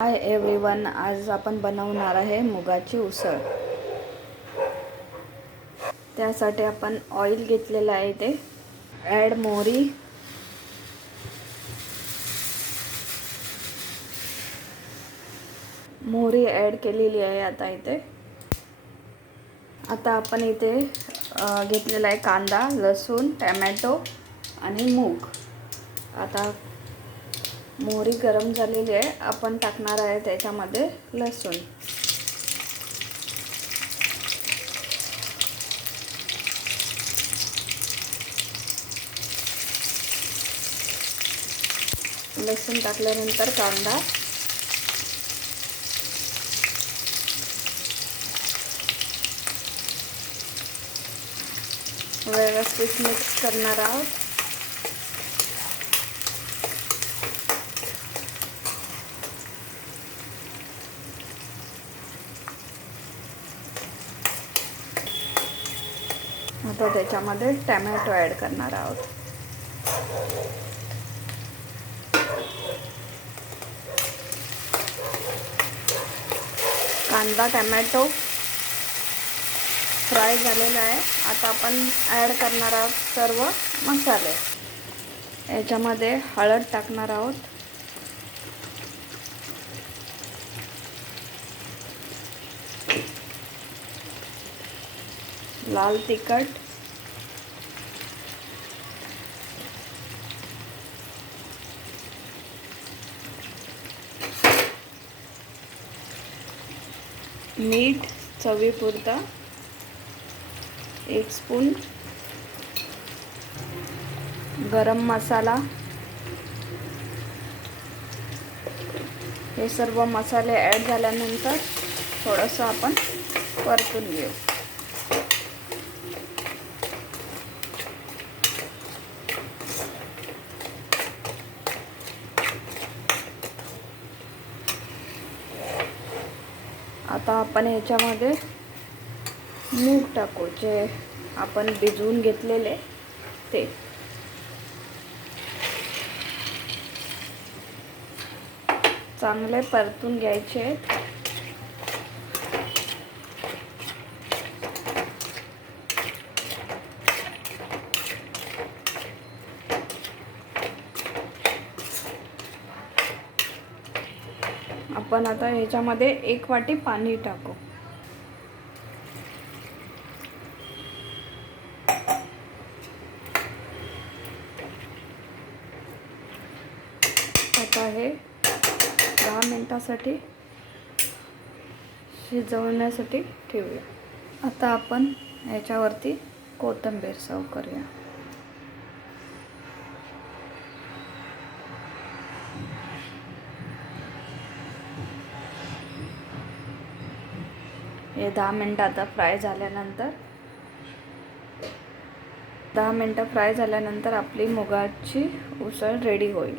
Hi everyone, आज आपण बनवणार आहे मुगाची उसळ। त्यासाठी आपण ऑइल घेतलेलं आहे, ते ॲड मोहरी, ॲड केलेली आहे। आता आपण इथे घेतलेला आहे कांदा, लसूण, टोमॅटो आणि मूग। आता मोहरी गरम झालेली आहे, आपण टाकणार आहे त्याच्यामध्ये लसूण। लसूण टाकल्यानंतर कांदा, व्यवस्थित मिक्स करणार आहोत। आता त्याच्यामध्ये टोमॅटो ॲड करणार आहोत। कांदा टोमॅटो फ्राय झालेला आहे। आता आपण ॲड करणार आहोत सर्व मसाले। याच्यामध्ये हळद टाकणार आहोत, लाल तिखट, मीठ चवीपुरता 1 स्पून, गरम मसाला। हे सर्व मसाले ॲड झाल्यानंतर थोडंसं आपण परतून घेऊ। आता आपण ह्याच्यामध्ये मूग टाकू, जे आपण भिजवून घेतलेले ते। चांगले परतून घ्यायचे आहेत। आपण आता ह्याच्यामध्ये 1 वाटी पाणी टाकू। आता हे 10 मिनिटांसाठी शिजवण्यासाठी ठेवूया। आता आपण ह्याच्यावरती कोथिंबीर सर्व करूया। हे 10 मिनिटं आता फ्राय झाल्यानंतर आपली मुगाची उसळ रेडी होईल।